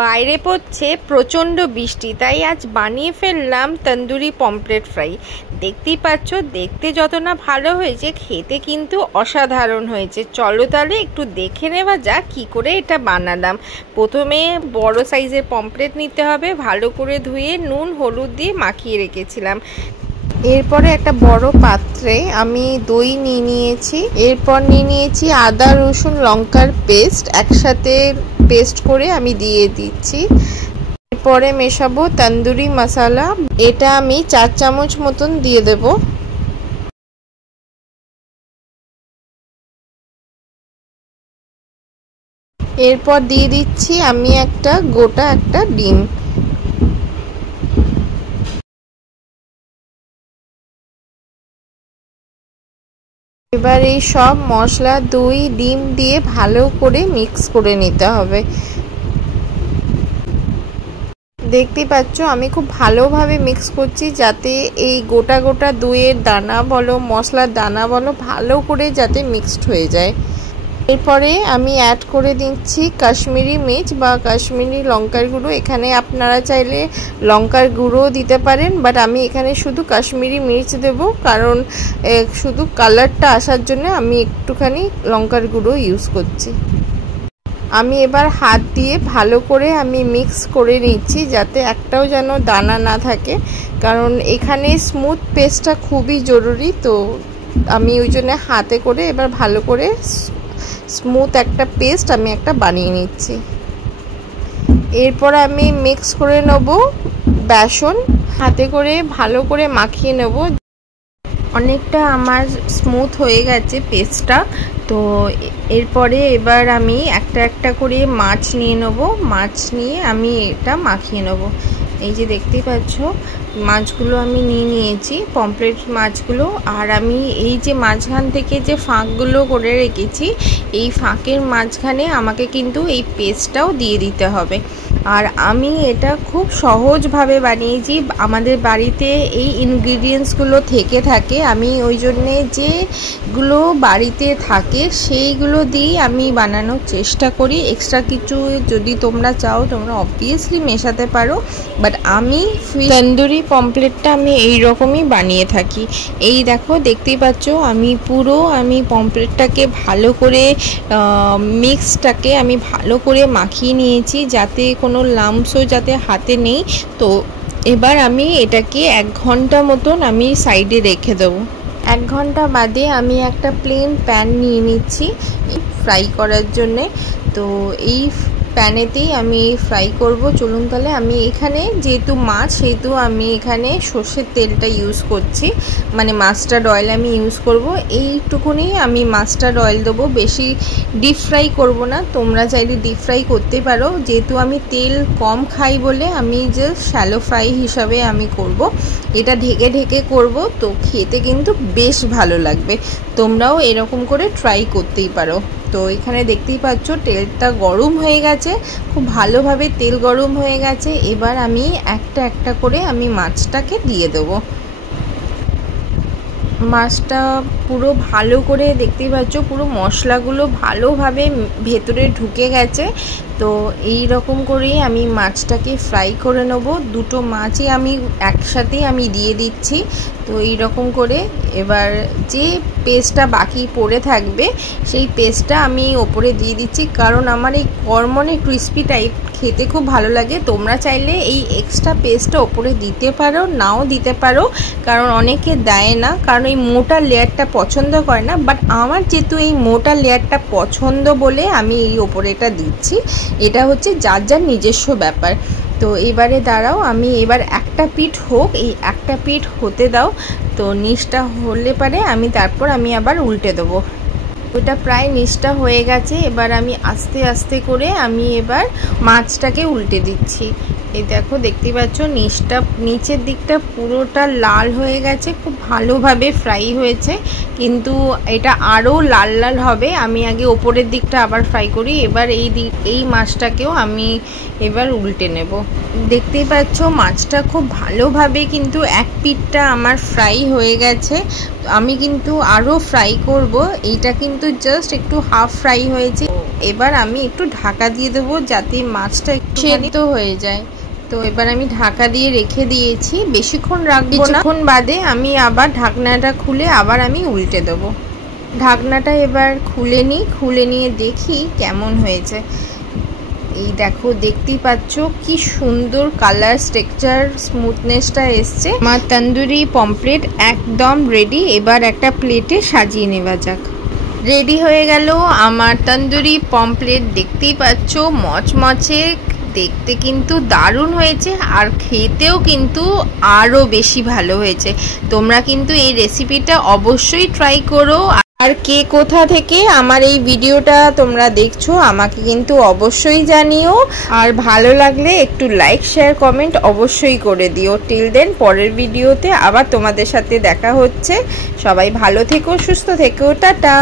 বাইরে পড়ছে প্রচণ্ড বৃষ্টি, তাই আজ বানিয়ে ফেললাম তন্দুরি পমফ্রেট ফ্রাই। দেখতেই পাচ্ছ, দেখতে যত না ভালো হয়েছে, খেতে কিন্তু অসাধারণ হয়েছে। চলো তাহলে একটু দেখে নেওয়া যাক কী করে এটা বানালাম। প্রথমে বড় সাইজের পমফ্রেট নিতে হবে, ভালো করে ধুয়ে নুন হলুদ দিয়ে মাখিয়ে রেখেছিলাম। এরপরে একটা বড় পাত্রে আমি দই নিয়ে নিয়েছি, এরপর নিয়ে নিয়েছি আদা রসুন লঙ্কার পেস্ট, একসাথে পেস্ট করে আমি দিয়ে দিচ্ছি। এরপরে মেশাবো তন্দুরি মশলা, এটা আমি 4 চামচ মতন দিয়ে দেব। এরপর দিয়ে দিচ্ছি আমি গোটা একটা ডিম। এবার এই সব মশলা দই ডিম দিয়ে ভালো করে মিক্স করে নিতে হবে। দেখতে পাচ্ছ আমি খুব ভালোভাবে মিক্স করছি, যাতে এই গোটা গোটা দইয়ের দানা বলো মশলার দানা বলো ভালো করে যাতে মিক্সড হয়ে যায়। এরপরে আমি অ্যাড করে দিচ্ছি কাশ্মীরি মির্চ বা কাশ্মীরি লঙ্কার গুঁড়ো। এখানে আপনারা চাইলে লঙ্কার গুঁড়ো দিতে পারেন, বাট আমি এখানে শুধু কাশ্মীরি মির্চ দেব, কারণ শুধু কালারটা আসার জন্য আমি একটুখানি লঙ্কার গুঁড়ো ইউজ করছি। আমি এবার হাত দিয়ে ভালো করে আমি মিক্স করে নিচ্ছি, যাতে একটাও যেন দানা না থাকে, কারণ এখানে স্মুথ পেস্টটা খুবই জরুরি। তো আমি ওই জন্য হাতে করে এবার ভালো করে স্মুথ একটা পেস্ট আমি বানিয়ে নিচ্ছি। এরপর আমি মিক্স করে নেব বেসন, হাতে করে ভালো করে মাখিয়ে নেব। অনেকটা আমার স্মুথ হয়ে গেছে পেস্টটা। তো এরপরে এবার আমি একটা করে মাছ নিয়ে নেব, মাছ নিয়ে আমি এটা মাখিয়ে নেব। এই যে দেখতেই পাচ্ছ মাছগুলো আমি নিয়ে নিয়েছি, পমফ্রেট মাছগুলো। আর আমি এই যে মাঝখান থেকে যে ফাঁকগুলো করে রেখেছি, এই ফাঁকের মাঝখানে আমাকে কিন্তু এই পেস্টটাও দিয়ে দিতে হবে। আর আমি এটা খুব সহজভাবে বানিয়েছি, আমাদের বাড়িতে এই ইনগ্রিডিয়েন্টসগুলো থেকে থাকে। আমি ওই জন্যে যেগুলো বাড়িতে থাকে সেইগুলো দিয়ে আমি বানানোর চেষ্টা করি। এক্সট্রা কিছু যদি তোমরা চাও তোমরা অবভিয়াসলি মেশাতে পারো, বাট আমি তন্দুরি পমফ্রেটটা আমি এই রকমই বানিয়ে থাকি। এই দেখো দেখতেই পাচ্ছ আমি পমফ্রেটটাকে ভালো করে মিক্সটাকে আমি ভালো করে মাখিয়ে নিয়েছি, যাতে কোনো লাম্পসও যাতে হাতে নেই। তো এবার আমি এটাকে 1 ঘন্টা মতন আমি সাইডে রেখে দেবো। 1 ঘন্টা বাদে আমি একটা প্লেন প্যান নিয়ে নিচ্ছি ফ্রাই করার জন্যে। তো এই প্যানেতেই আমি ফ্রাই করব। চলুন তাহলে আমি এখানে যেহেতু মাছ, সেহেতু আমি এখানে সর্ষের তেলটা ইউজ করছি, মানে মাস্টার্ড অয়েল আমি ইউজ করব। এইটুকুনি আমি মাস্টার্ড অয়েল দেবো, বেশি ডিপ ফ্রাই করব না। তোমরা চাইলে ডিপ ফ্রাই করতে পারো, যেহেতু আমি তেল কম খাই বলে আমি জাস্ট শ্যালো ফ্রাই হিসাবে আমি করব। এটা ঢেকে ঢেকে করব, তো খেতে কিন্তু বেশ ভালো লাগবে। তোমরাও এরকম করে ট্রাই করতেই পারো। তো এখানে দেখতেই পাচ্ছ তেলটা গরম হয়ে গেছে, খুব ভালোভাবে তেল গরম হয়ে গেছে। এবার আমি একটা করে আমি মাছটাকে দিয়ে দেবো। মাছটা পুরো ভালো করে দেখতেই পাচ্ছ পুরো মশলাগুলো ভালোভাবে ভেতরে ঢুকে গেছে। তো এই রকম করেই আমি মাছটাকে ফ্রাই করে নেব। দুটো মাছই আমি একসাথেই আমি দিয়ে দিচ্ছি। তো এই রকম করে এবার যে পেস্টটা বাকি পড়ে থাকবে সেই পেস্টটা আমি ওপরে দিয়ে দিচ্ছি, কারণ আমার এই কর্মনে ক্রিস্পি টাইপ খেতে খুব ভালো লাগে। তোমরা চাইলে এই এক্সট্রা পেস্টটা ওপরে দিতে পারো, নাও দিতে পারো, কারণ অনেকে দেয় না, কারণ এই মোটা লেয়ারটা পছন্দ করে না। বাট আমার যেহেতু এই মোটা লেয়ারটা পছন্দ বলে আমি এই ওপরে এটা দিচ্ছি। এটা হচ্ছে যার যার নিজস্ব ব্যাপার। তো এবারে দাঁড়াও, আমি এবার একটা পিঠ হোক, এই একটা পিঠ হতে দাও। তো নিচটা হলে পারে তারপর আমি আবার উল্টে দেবো। ওটা প্রায় নিচটা হয়ে গেছে। এবার আমি আস্তে আস্তে করে আমি এবার মাছটাকে উল্টে দিচ্ছি। এই দেখো দেখতে পাচ্ছ নিচের দিকটা পুরোটা লাল হয়ে গেছে, খুব ভালোভাবে ফ্রাই হয়েছে, কিন্তু এটা আরও লাল লাল হবে। আমি আগে ওপরের দিকটা আবার ফ্রাই করি। এবার এই মাছটাকেও আমি এবার উল্টে নেব। দেখতেই পাচ্ছ মাছটা খুব ভালোভাবে কিন্তু এক পিঠটা আমার ফ্রাই হয়ে গেছে। আমি কিন্তু আরও ফ্রাই করব, এইটা কিন্তু জাস্ট একটু হাফ ফ্রাই হয়েছে। এবার আমি একটু ঢাকা দিয়ে দেবো যাতে মাছটা একটু সেদ্ধ হয়ে যায়। তো এবার আমি ঢাকা দিয়ে রেখে দিয়েছি, বেশিক্ষণ রাখবো না। কিছুক্ষণ বাদে আমি আবার ঢাকনাটা খুলে আবার আমি উল্টে দেবো। ঢাকনাটা এবার খুলে নিয়ে দেখি কেমন হয়েছে। এই দেখো, দেখতেই পাচ্ছ কি সুন্দর কালার, টেক্সচার, স্মুথনেসটা এসছে। আমার তন্দুরি পমফ্রেট একদম রেডি। এবার একটা প্লেটে সাজিয়ে নেওয়া যাক। রেডি হয়ে গেল আমার তন্দুরি পমফ্রেট। দেখতেই পাচ্ছ মচমচে, দেখতে কিন্তু দারুণ হয়েছে আর খেতেও কিন্তু আরও বেশি ভালো হয়েছে। তোমরা কিন্তু এই রেসিপিটা অবশ্যই ট্রাই করো। আর কে কোথা থেকে আমার এই ভিডিওটা তোমরা দেখছো আমাকে কিন্তু অবশ্যই জানিও। আর ভালো লাগলে একটু লাইক, শেয়ার, কমেন্ট অবশ্যই করে দিও। টিল দেন, পরের ভিডিওতে আবার তোমাদের সাথে দেখা হচ্ছে। সবাই ভালো থেকো, সুস্থ থেকো, টাটা।